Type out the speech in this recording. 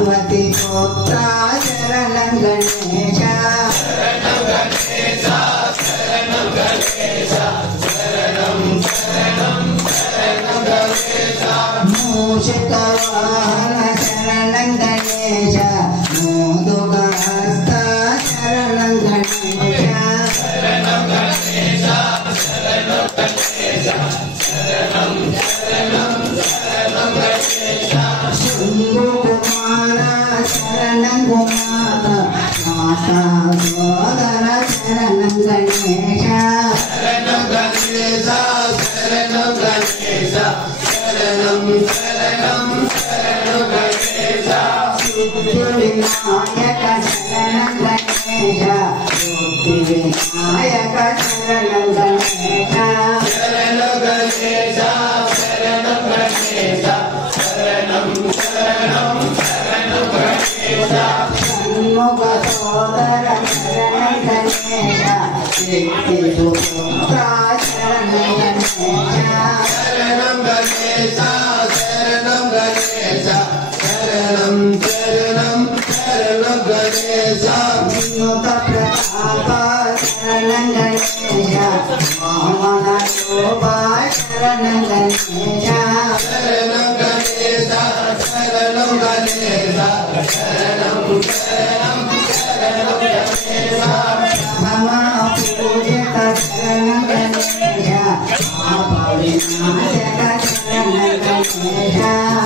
पार्वती पुत्रा शरणं गणेश मूषिकवाहन शरणं गणेश मोदकहस्ता शरणं गणेश शंभुकुमार शरणं कुमार माता सोदर शरणं गणेश सिद्धिविनायक शरणं गणेश बुद्धिविनायक शरणं गणेश षण्मुख सोदर शरणं गणेश सिद्धिपुत्र शरणं गणेश विनुत प्रताप शरणं गणेश मोहन रूप शरणं गणेश क्षमा पूजित शरणं गणेश महाविनायक शरणं गणेश